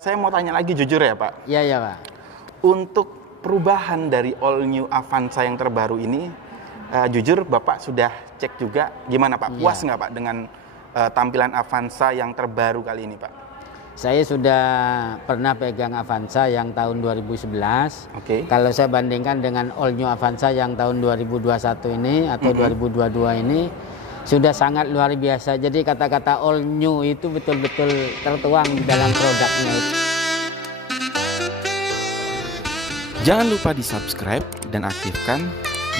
Saya mau tanya lagi jujur ya Pak. Iya ya Pak. Untuk perubahan dari all new Avanza yang terbaru ini, jujur Bapak sudah cek juga gimana Pak? Puas nggak Pak dengan tampilan Avanza yang terbaru kali ini Pak? Saya sudah pernah pegang Avanza yang tahun 2011. Oke. Kalau saya bandingkan dengan all new Avanza yang tahun 2021 ini atau 2022 ini, sudah sangat luar biasa. Jadi kata-kata all new itu betul-betul tertuang di dalam produknya itu. Jangan lupa di subscribe dan aktifkan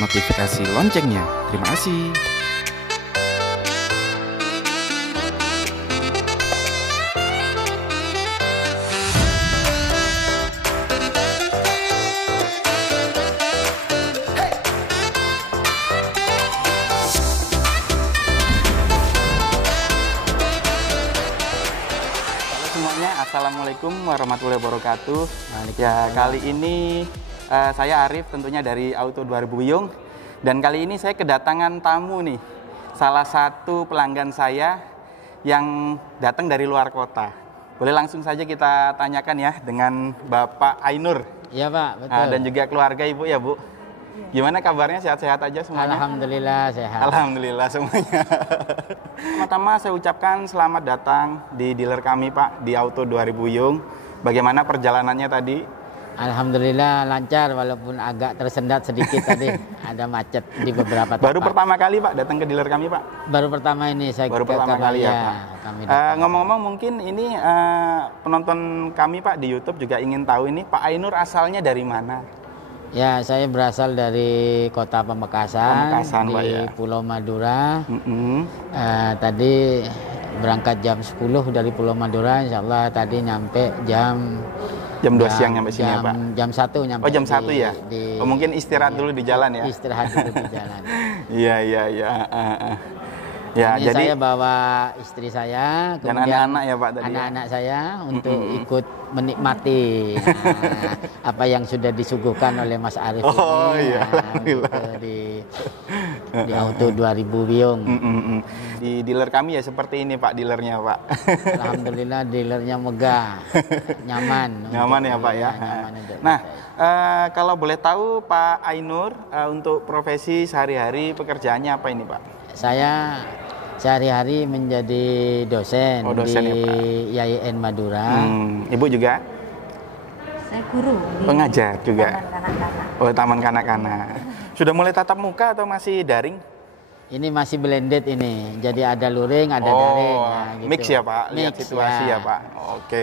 notifikasi loncengnya. Terima kasih. Assalamualaikum warahmatullahi wabarakatuh. Ya, kali ini saya Arif tentunya dari Auto 2000 Wiyung, dan kali ini saya kedatangan tamu nih, salah satu pelanggan saya yang datang dari luar kota. Boleh langsung saja kita tanyakan ya dengan Bapak Ainur. Iya Pak, betul. Dan juga keluarga Ibu ya Bu. Gimana kabarnya, sehat-sehat aja semuanya? Alhamdulillah sehat. Alhamdulillah semuanya. Pertama saya ucapkan selamat datang di dealer kami Pak, di Auto 2000 Wiyung. Bagaimana perjalanannya tadi? Alhamdulillah lancar walaupun agak tersendat sedikit tadi. Ada macet di beberapa tempat. Baru pertama kali Pak datang ke dealer kami Pak? Baru pertama ini saya baru pertama kali ya Pak. Ngomong-ngomong mungkin ini penonton kami Pak di YouTube juga ingin tahu ini Pak Ainur asalnya dari mana? Ya, saya berasal dari kota Pamekasan di Pak, ya? Pulau Madura. Tadi berangkat jam 10 dari Pulau Madura, insya Allah tadi nyampe jam 2 siang nyampe sini ya Pak? Jam 1 nyampe. Oh jam 1 ya? Mungkin istirahat dulu di jalan ya? Istirahat dulu di jalan. Iya. Ya, ini jadi saya bawa istri saya, dan kemudian anak-anak ya Pak tadi. Anak-anak saya untuk ikut menikmati apa yang sudah disuguhkan oleh Mas Arif ini. Oh iya, alhamdulillah. Di Auto 2000 Wiyung. Di dealer kami ya seperti ini Pak dealernya Pak. Alhamdulillah dealernya megah, nyaman. Nyaman ya Pak ya. Nah, kalau boleh tahu Pak Ainur untuk profesi sehari-hari pekerjaannya apa ini Pak? Saya sehari-hari menjadi dosen, dosen di ya, YIN Madura. Ibu juga? Saya guru. Pengajar juga? Taman kanak-kanak. Oh, taman kanak-kanak. Sudah mulai tatap muka atau masih daring? Ini masih blended ini, jadi ada luring, ada daring. Nah, gitu. Mix ya Pak, lihat situasi ya Pak. Oke.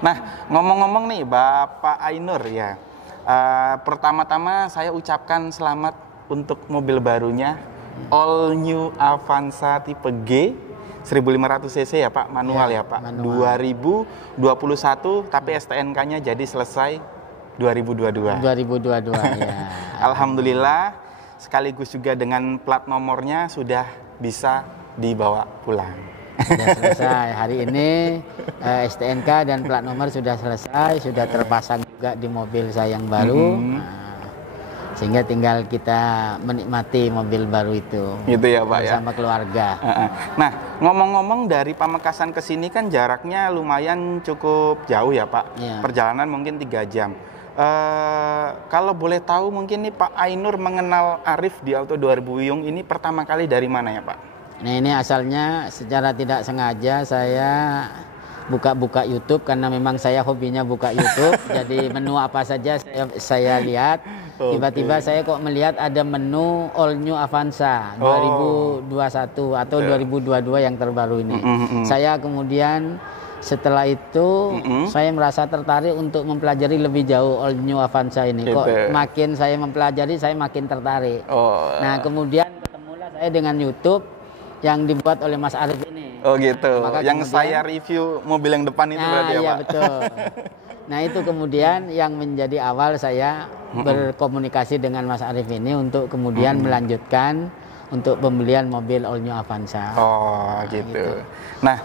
Nah, ngomong-ngomong nih Bapak Ainur ya, pertama-tama saya ucapkan selamat untuk mobil barunya, all new Avanza tipe G 1500 cc ya Pak, manual ya Pak. Manual. 2021 tapi STNK-nya jadi selesai 2022. 2022 ya. Alhamdulillah, sekaligus juga dengan plat nomornya sudah bisa dibawa pulang. Sudah selesai hari ini, STNK dan plat nomor sudah selesai, sudah terpasang juga di mobil saya yang baru. Sehingga tinggal kita menikmati mobil baru itu. Gitu ya Pak ya. Bersama keluarga. Nah, ngomong-ngomong dari Pamekasan ke sini kan jaraknya lumayan cukup jauh ya Pak. Ya. Perjalanan mungkin 3 jam. Kalau boleh tahu mungkin nih Pak Ainur mengenal Arif di Auto 2000 Wiyung ini pertama kali dari mana ya Pak? Nah, ini asalnya secara tidak sengaja saya buka-buka YouTube karena memang saya hobinya buka YouTube. Jadi menu apa saja saya lihat. Tiba-tiba saya kok melihat ada menu all new Avanza 2021 atau 2022 yang terbaru ini. Saya kemudian setelah itu saya merasa tertarik untuk mempelajari lebih jauh all new Avanza ini. Kok makin saya mempelajari saya makin tertarik. Nah, kemudian ketemulah saya dengan YouTube yang dibuat oleh Mas Arif ini. Oh gitu. Maka yang saya review mobil yang depan itu berarti ya iya, Pak? Betul. Nah, itu kemudian yang menjadi awal saya berkomunikasi dengan Mas Arif ini untuk kemudian melanjutkan untuk pembelian mobil all new Avanza. Oh gitu. Nah,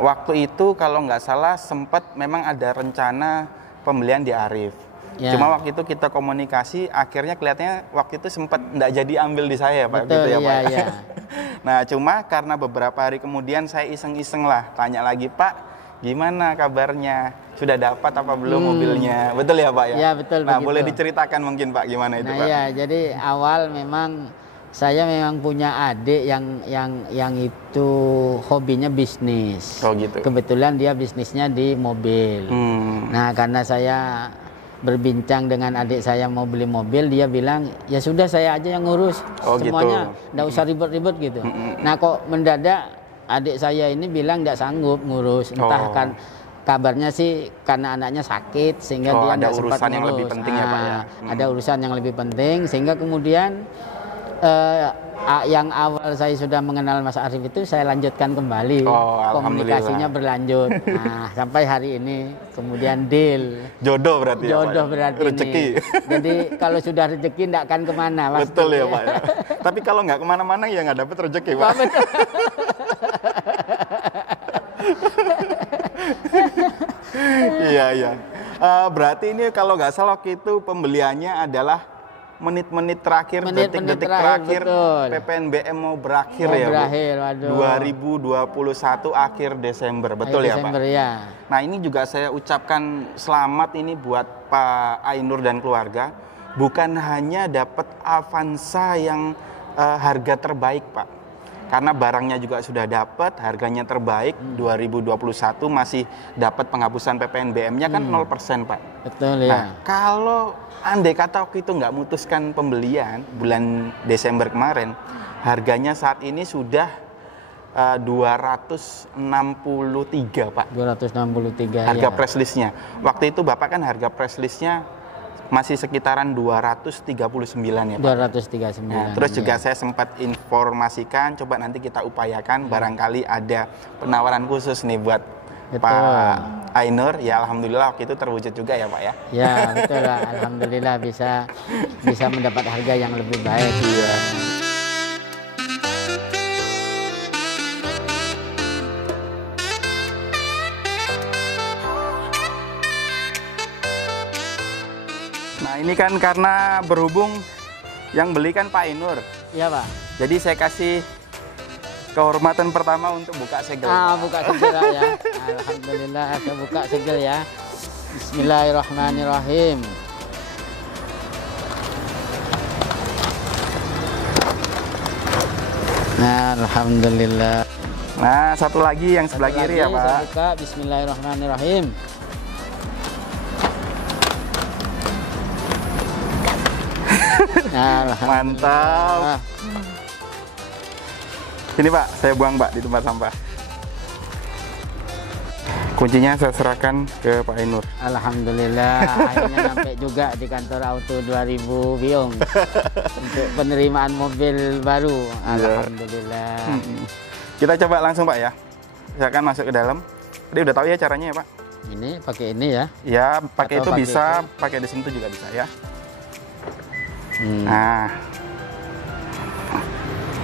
waktu itu kalau nggak salah sempat memang ada rencana pembelian di Arif. Ya. Cuma waktu itu kita komunikasi, akhirnya kelihatannya waktu itu sempat nggak jadi ambil di saya, Pak. Betul, gitu ya, Pak. Ya. Nah, cuma karena beberapa hari kemudian saya iseng-iseng lah, tanya lagi, Pak, gimana kabarnya? Sudah dapat apa belum Hmm. mobilnya? Betul ya Pak ya? Ya, betul, Nah, begitu. boleh diceritakan mungkin Pak gimana itu Nah Pak? ya, jadi awal memang saya memang punya adik yang itu hobinya bisnis. Oh gitu. Kebetulan dia bisnisnya di mobil. Nah, karena saya berbincang dengan adik saya mau beli mobil, dia bilang, "Ya sudah saya aja yang ngurus Oh, semuanya, gitu. enggak usah ribet-ribet gitu." Nah, kok mendadak adik saya ini bilang enggak sanggup ngurus, entah Oh. kan kabarnya sih karena anaknya sakit sehingga Oh, dia ada nggak sempat urusan yang ngurus. lebih penting ya, Pak, ya? Ada urusan yang lebih penting sehingga kemudian yang awal saya sudah mengenal Mas Arif itu saya lanjutkan kembali, Oh, komunikasinya berlanjut. Nah, sampai hari ini kemudian deal. Jodoh berarti ya Pak? Jodoh ya? berarti Rezeki. nih. Jadi kalau sudah rezeki tidak akan kemana pasti. Betul ya Pak ya. Tapi kalau nggak kemana-mana ya nggak dapet rezeki Pak. Betul. Iya iya. Berarti ini kalau nggak salah waktu itu pembeliannya adalah menit-menit terakhir, Menit-menit detik-detik terakhir, terakhir, betul. PPNBM mau berakhir Mau ya berakhir, Bu? waduh. 2021 akhir Desember, betul ya Desember, Pak? ya. Nah ini juga saya ucapkan selamat ini buat Pak Ainur dan keluarga. Bukan hanya dapat Avanza yang harga terbaik Pak. Karena barangnya juga sudah dapat, harganya terbaik, 2021 masih dapat penghapusan PPNBM-nya kan 0% Pak. Betul ya. Nah, kalau andai kata waktu itu nggak memutuskan pembelian bulan Desember kemarin, harganya saat ini sudah 263 Pak. 263 Harga ya. press listnya. Waktu itu Bapak kan harga press listnya masih sekitaran 239 ya Pak. 239. Nah, terus juga ya. saya sempat informasikan, coba nanti kita upayakan barangkali ada penawaran khusus nih buat Betul. Pak Ainur. Ya alhamdulillah waktu itu terwujud juga ya Pak ya. Ya, betul lah. Alhamdulillah bisa mendapat harga yang lebih baik. Iya. Nah ini kan karena berhubung yang beli kan Pak Ainur. Iya, Pak. Jadi saya kasih kehormatan pertama untuk buka segel. Pak. Buka segel ya. Alhamdulillah saya buka segel ya. Bismillahirrahmanirrahim. Nah, alhamdulillah. Nah satu lagi yang sebelah Satu kiri ya lagi, saya Pak. buka. Bismillahirrahmanirrahim. Alhamdulillah. Mantap. Ini Pak, saya buang Pak di tempat sampah. Kuncinya saya serahkan ke Pak Ainur. Alhamdulillah akhirnya sampai juga di kantor Auto 2000 Biong untuk penerimaan mobil baru. Alhamdulillah. Kita coba langsung Pak ya. Saya akan masuk ke dalam. Tadi udah tahu ya caranya ya Pak? Ini pakai ini ya. Ya, pakai Atau itu pakai bisa, itu. pakai di sini tuh juga bisa ya. Hmm. Nah,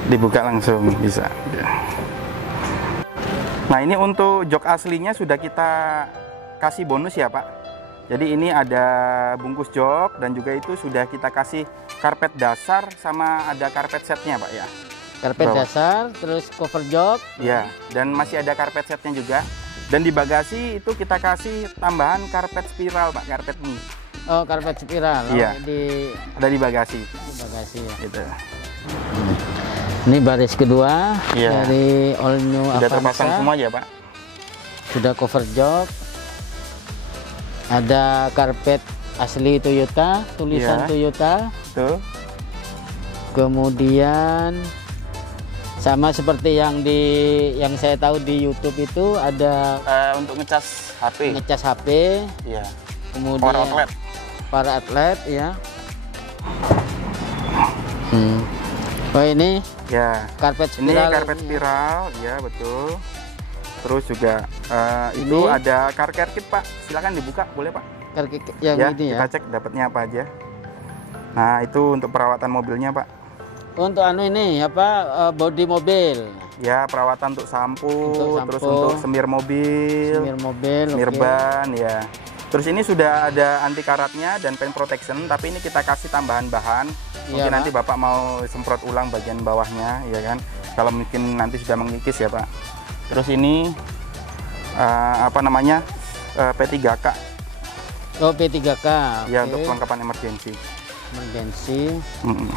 dibuka langsung bisa. Nah ini untuk jok aslinya sudah kita kasih bonus ya Pak. Jadi ini ada bungkus jok dan juga itu sudah kita kasih karpet dasar sama ada karpet setnya Pak ya. Karpet Bawah. dasar, terus cover jok. Ya, dan masih ada karpet setnya juga. Dan di bagasi itu kita kasih tambahan karpet spiral Pak, karpet mie. Oh, karpet spiral. Oh, Iya. di Ada di bagasi. bagasi ya. Gitu. Ini baris kedua Iya. dari all new Sudah Avanza. terpasang semua ya Pak. Sudah cover jok. Ada karpet asli Toyota, tulisan Iya. Toyota. Tuh. Kemudian sama seperti yang saya tahu di YouTube itu ada Untuk ngecas HP. ngecas HP, Iya. kemudian Power outlet. para atlet ya. Oh ini Ya. karpet Ini spiral. karpet spiral, ya betul. Terus juga itu Ini? ada car care kit Pak. Silakan dibuka, boleh Pak? Yang Ya, ini ya. kita cek dapatnya apa aja. Nah itu untuk perawatan mobilnya Pak. Untuk anu ini apa bodi mobil, Ya perawatan untuk sampo, Untuk terus sampo. untuk semir mobil, semir mobil, semir oke. ban, ya. Terus ini sudah ada anti karatnya dan paint protection, tapi ini kita kasih tambahan bahan. Mungkin Iya, nanti Pak. Bapak mau semprot ulang bagian bawahnya, ya kan? Kalau mungkin nanti sudah mengikis ya Pak. Terus ini apa namanya P3K. Oh, P3K. Ya, oke. untuk kelengkapan emergensi. Emergensi. Mm-mm.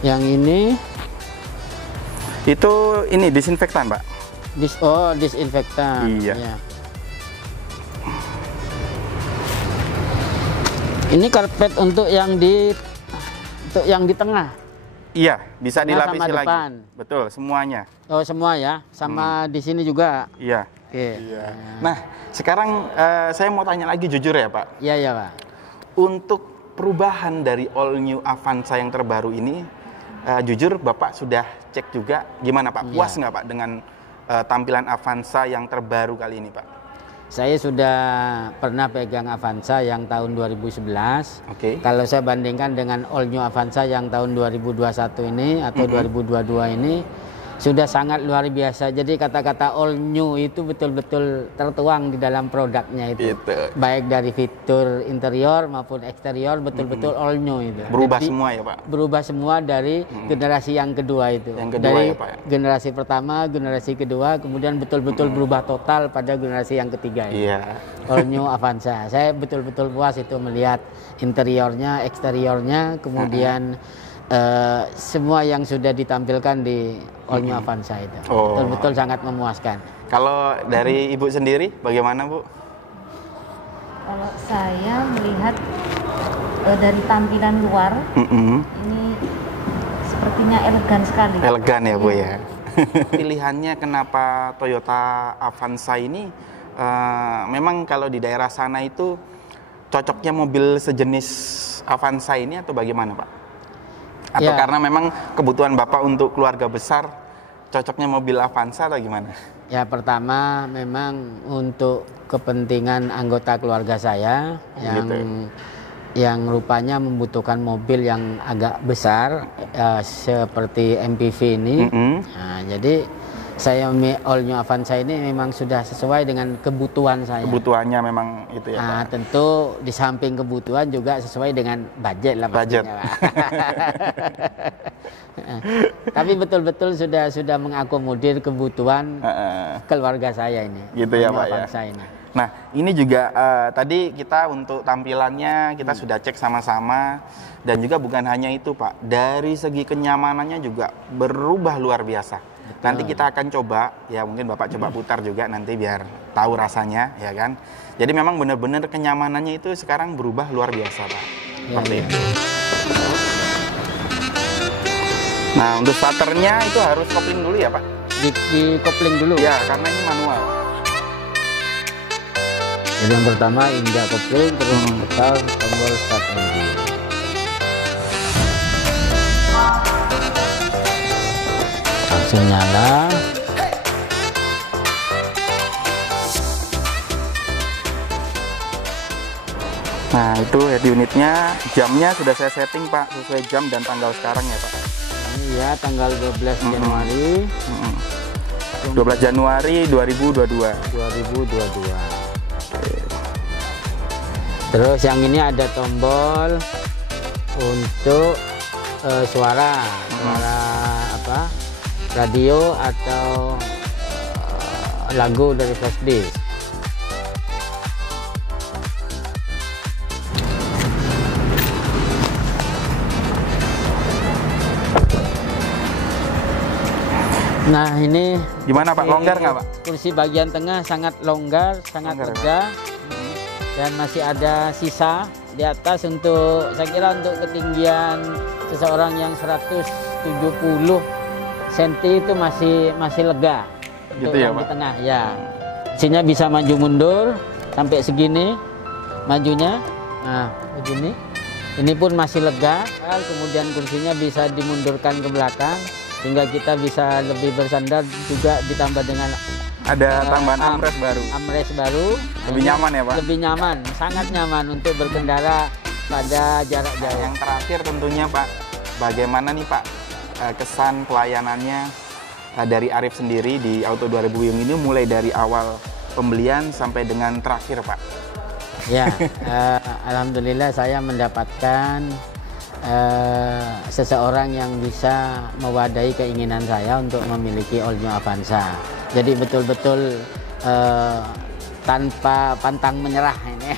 Yang ini Itu ini disinfektan, Pak. disinfektan. Iya. Ya. Ini karpet untuk yang di tengah. Iya, bisa Tengah dilapisi sama lagi. depan. Betul, semuanya. Oh, semua ya. Sama di sini juga. Iya. Oke. Nah, sekarang saya mau tanya lagi jujur ya, Pak. Iya, ya, Pak. Untuk perubahan dari all new Avanza yang terbaru ini, jujur Bapak sudah cek juga gimana Pak? Puas nggak Pak dengan tampilan Avanza yang terbaru kali ini Pak? Saya sudah pernah pegang Avanza yang tahun 2011. Oke. Kalau saya bandingkan dengan all new Avanza yang tahun 2021 ini atau 2022 ini, sudah sangat luar biasa. Jadi kata-kata all new itu betul-betul tertuang di dalam produknya itu. Gitu. Baik dari fitur interior maupun eksterior betul-betul all new itu. Berubah Jadi, semua ya Pak? berubah semua dari generasi yang kedua itu. Yang kedua dari ya, Pak, ya? generasi pertama, generasi kedua, kemudian betul-betul berubah total pada generasi yang ketiga ini. Iya. All new Avanza. Saya betul-betul puas itu melihat interiornya, eksteriornya, kemudian semua yang sudah ditampilkan di all new Avanza itu. Oh. Betul-betul sangat memuaskan. Kalau dari Ibu sendiri bagaimana Bu? Kalau saya melihat dari tampilan luar, ini sepertinya elegan sekali. Elegan ya Bu Iya. ya. Pilihannya kenapa Toyota Avanza ini memang kalau di daerah sana itu cocoknya mobil sejenis Avanza ini atau bagaimana Pak? Atau Ya. karena memang kebutuhan Bapak untuk keluarga besar cocoknya mobil Avanza atau gimana? Ya, pertama memang untuk kepentingan anggota keluarga saya Gitu. yang rupanya membutuhkan mobil yang agak besar seperti MPV ini. Nah, jadi saya all new Avanza ini memang sudah sesuai dengan kebutuhan saya. Kebutuhannya memang itu ya Nah, Pak? tentu di samping kebutuhan juga sesuai dengan budget lah Budget. pastinya, Pak. Tapi betul-betul sudah mengakomodir kebutuhan keluarga saya ini. Gitu ya, All new Pak, ya. Avanza ini. Nah, ini juga tadi kita untuk tampilannya kita sudah cek sama-sama dan juga bukan hanya itu Pak, dari segi kenyamanannya juga berubah luar biasa. Nanti kita akan coba, ya mungkin Bapak coba putar juga nanti biar tahu rasanya, ya kan. Jadi memang benar-benar kenyamanannya itu sekarang berubah luar biasa Pak. Seperti itu. Nah, untuk starternya itu harus kopling dulu ya Pak? Di kopling dulu. Ya, karena ini manual. Jadi yang pertama injak kopling, terus putar tombol start engine. Langsung nyala. Nah, itu head unitnya, jamnya sudah saya setting Pak, sesuai jam dan tanggal sekarang ya Pak. Ini ya tanggal 12 Januari 12 Januari 2022. 2022. Terus yang ini ada tombol untuk suara apa? Radio atau lagu dari flash disk. Nah, ini Gimana Pak, longgar nggak Pak? kursi bagian tengah sangat longgar, sangat Longgar, lega, dan masih ada sisa di atas untuk, saya kira untuk ketinggian seseorang yang 170 cm itu masih lega. Gitu Untuk ya, yang di Pak? tengah, ya. Kursinya bisa maju mundur sampai segini majunya. Nah, begini. Ini pun masih lega. Kemudian kursinya bisa dimundurkan ke belakang sehingga kita bisa lebih bersandar, juga ditambah dengan Ada tambahan armrest baru. armrest baru. Lebih Ini nyaman ya, Pak? Lebih nyaman, sangat nyaman untuk berkendara pada jarak Nah, jauh. yang terakhir tentunya Pak, bagaimana nih Pak kesan pelayanannya dari Arif sendiri di Auto 2000 Wiyung ini, mulai dari awal pembelian sampai dengan terakhir Pak? Ya, alhamdulillah saya mendapatkan seseorang yang bisa mewadahi keinginan saya untuk memiliki all new Avanza. Jadi betul-betul tanpa pantang menyerah ini.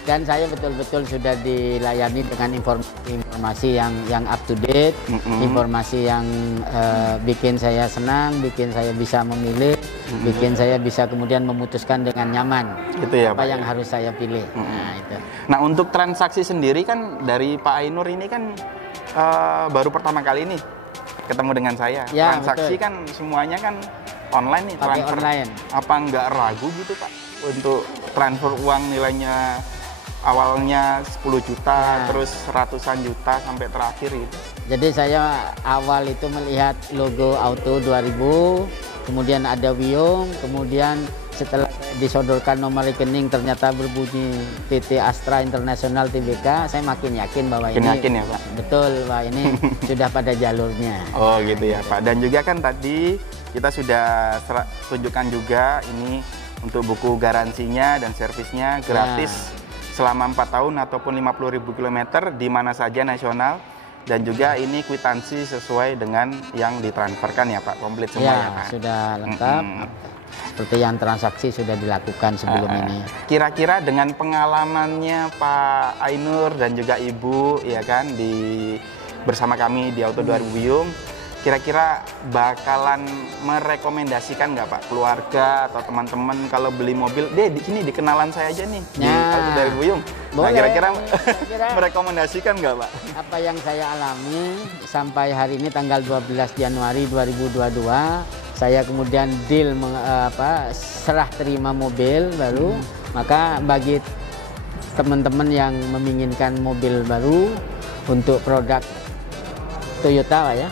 Dan saya betul-betul sudah dilayani dengan informasi yang up to date, informasi yang bikin saya senang, bikin saya bisa memilih, bikin saya bisa kemudian memutuskan dengan nyaman gitu ya, apa Pak, yang harus saya pilih. Nah, itu. Nah, untuk transaksi sendiri kan dari Pak Ainur ini kan baru pertama kali ini ketemu dengan saya. Ya, transaksi betul. kan semuanya kan online nih, Pakai transfer. online. Apa nggak ragu gitu Pak untuk transfer uang nilainya awalnya 10 juta, terus ratusan juta sampai terakhir itu? Jadi saya awal itu melihat logo Auto 2000, kemudian ada Wiyung, kemudian setelah disodorkan nomor rekening ternyata berbunyi PT Astra International Tbk, saya makin yakin bahwa ini yakin ya, Pak? Betul, Pak, ini sudah pada jalurnya. Oh gitu ya, Pak. Dan juga kan tadi kita sudah tunjukkan juga ini untuk buku garansinya dan servisnya gratis selama 4 tahun ataupun 50.000 km di mana saja nasional, dan juga ini kwitansi sesuai dengan yang ditransferkan ya Pak, komplit semua ya Pak. Sudah lengkap. Seperti yang transaksi sudah dilakukan sebelum ini. Kira-kira dengan pengalamannya Pak Ainur dan juga Ibu ya kan bersama kami di Auto 2000 Wiyung, kira-kira bakalan merekomendasikan nggak Pak keluarga atau teman-teman kalau beli mobil, deh di sini dikenalan saya aja nih di Auto 2000 Wiyung. Nah, kira-kira merekomendasikan nggak Pak? Apa yang saya alami sampai hari ini tanggal 12 Januari 2022, saya kemudian deal serah terima mobil baru. Maka bagi teman-teman yang menginginkan mobil baru untuk produk Toyota Pak ya,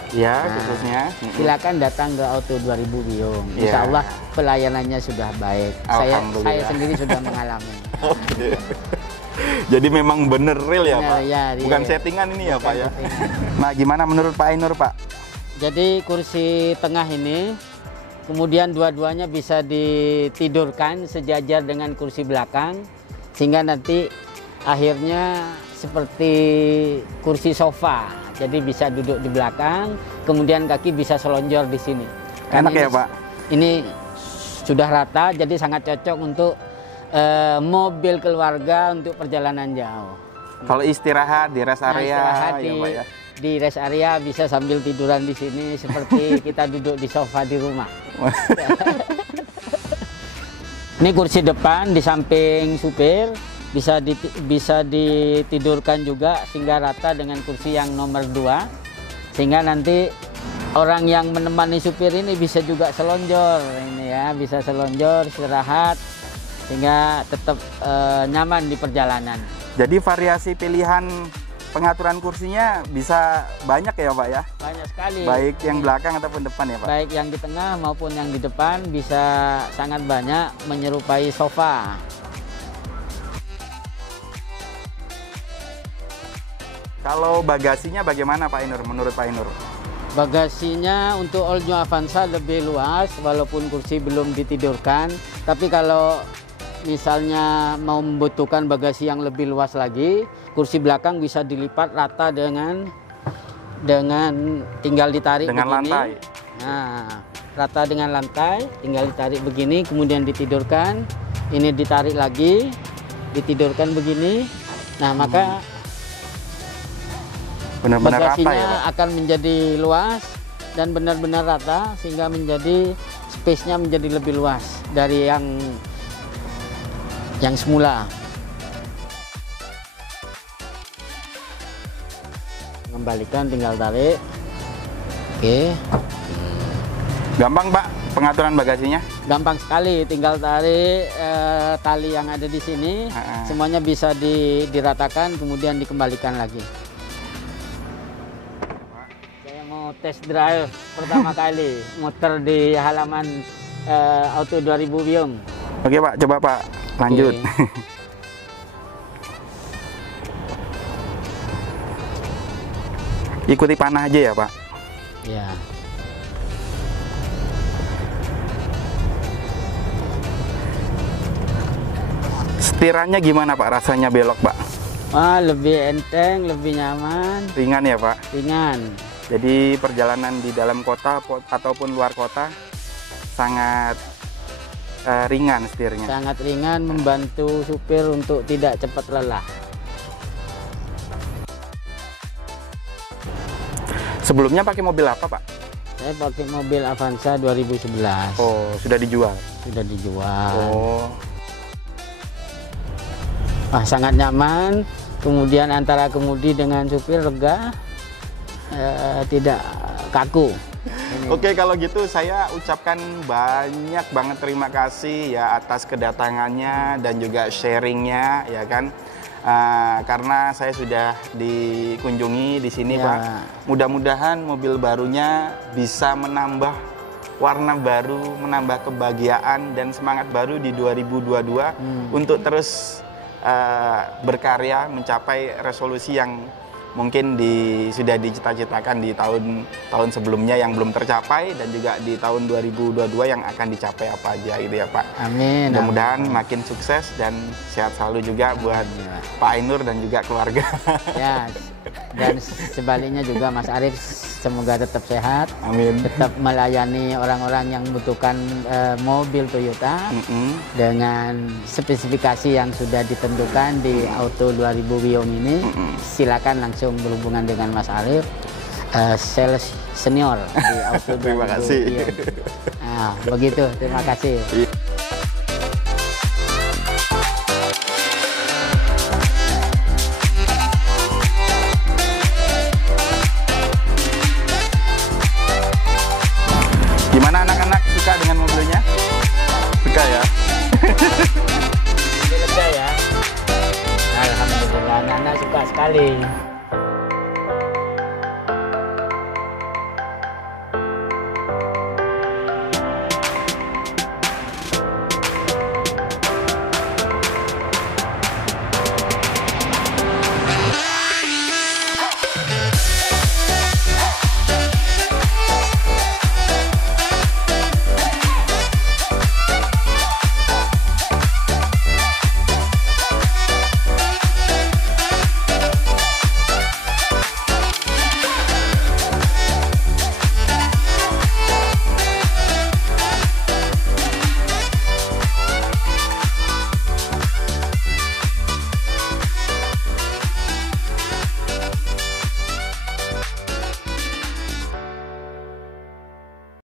khususnya silakan datang ke Auto 2000 Wiyung. Insya Allah pelayanannya sudah baik. Saya sendiri sudah mengalami. Oke. Jadi memang bener real ya Pak, bukan settingan ini ya Pak ya. Nah, gimana menurut Pak Ainur Pak? Jadi kursi tengah ini kemudian dua-duanya bisa ditidurkan sejajar dengan kursi belakang, sehingga nanti akhirnya seperti kursi sofa. Jadi bisa duduk di belakang, kemudian kaki bisa selonjor di sini. Enak ya Pak? Ini sudah rata, jadi sangat cocok untuk mobil keluarga untuk perjalanan jauh. Kalau istirahat di rest area, di rest area bisa sambil tiduran di sini seperti kita duduk di sofa di rumah. Ini kursi depan di samping supir, bisa ditidurkan juga sehingga rata dengan kursi yang nomor 2, sehingga nanti orang yang menemani supir ini bisa juga selonjor ini ya, bisa selonjor istirahat sehingga tetap nyaman di perjalanan. Jadi variasi pilihan pengaturan kursinya bisa banyak ya Pak ya? Banyak sekali. Baik yang belakang ataupun depan ya Pak? Baik yang di tengah maupun yang di depan bisa sangat banyak, menyerupai sofa. Kalau bagasinya bagaimana Pak Ainur, menurut Pak Ainur? Bagasinya untuk All New Avanza lebih luas walaupun kursi belum ditidurkan. Tapi kalau misalnya mau membutuhkan bagasi yang lebih luas lagi, kursi belakang bisa dilipat rata dengan tinggal ditarik dengan begini. Lantai. Nah, rata dengan lantai, tinggal ditarik begini, kemudian ditidurkan. Ini ditarik lagi, ditidurkan begini. Nah, maka benar-benar rata bagasinya ya Pak? akan menjadi luas dan benar-benar rata, sehingga menjadi space-nya menjadi lebih luas dari yang semula. Kembalikan, tinggal tarik. Oke. Gampang Pak pengaturan bagasinya? Gampang sekali, tinggal tarik tali yang ada di sini, semuanya bisa diratakan kemudian dikembalikan lagi. Saya mau test drive pertama kali motor di halaman Auto 2000 Wiyung. Oke Pak, coba Pak lanjut. Ikuti panah aja ya Pak? Ya. Setirannya gimana Pak, rasanya belok Pak? Lebih enteng, lebih nyaman. Ringan ya Pak? Ringan. Jadi perjalanan di dalam kota ataupun luar kota sangat ringan setirnya. Sangat ringan, membantu supir untuk tidak cepat lelah. Sebelumnya pakai mobil apa, Pak? Saya pakai mobil Avanza 2011. Oh, sudah dijual. Sudah dijual. Oh. Wah, sangat nyaman. Kemudian antara kemudi dengan supir lega, tidak kaku. Oke, kalau gitu saya ucapkan banyak banget terima kasih ya atas kedatangannya dan juga sharingnya, ya kan. Karena saya sudah dikunjungi di sini, Ya. Pak. Mudah-mudahan mobil barunya bisa menambah warna baru, menambah kebahagiaan dan semangat baru di 2022 untuk terus berkarya mencapai resolusi yang mungkin sudah dicita-citakan di tahun sebelumnya yang belum tercapai, dan juga di tahun 2022 yang akan dicapai apa aja gitu ya, Pak. Amin. Mudah-mudahan makin sukses dan sehat selalu juga buat Pak Ainur dan juga keluarga. Ya, dan sebaliknya juga Mas Arif, semoga tetap sehat, Amin. tetap melayani orang-orang yang membutuhkan mobil Toyota dengan spesifikasi yang sudah ditentukan di Auto 2000 Wiom ini. Silakan langsung berhubungan dengan Mas Arif, sales senior di Auto 2000 Terima kasih. Wiom. Nah, begitu, terima kasih. Gimana anak-anak, suka dengan mobilnya? Suka ya? Lega ya. Alhamdulillah, anak-anak suka sekali.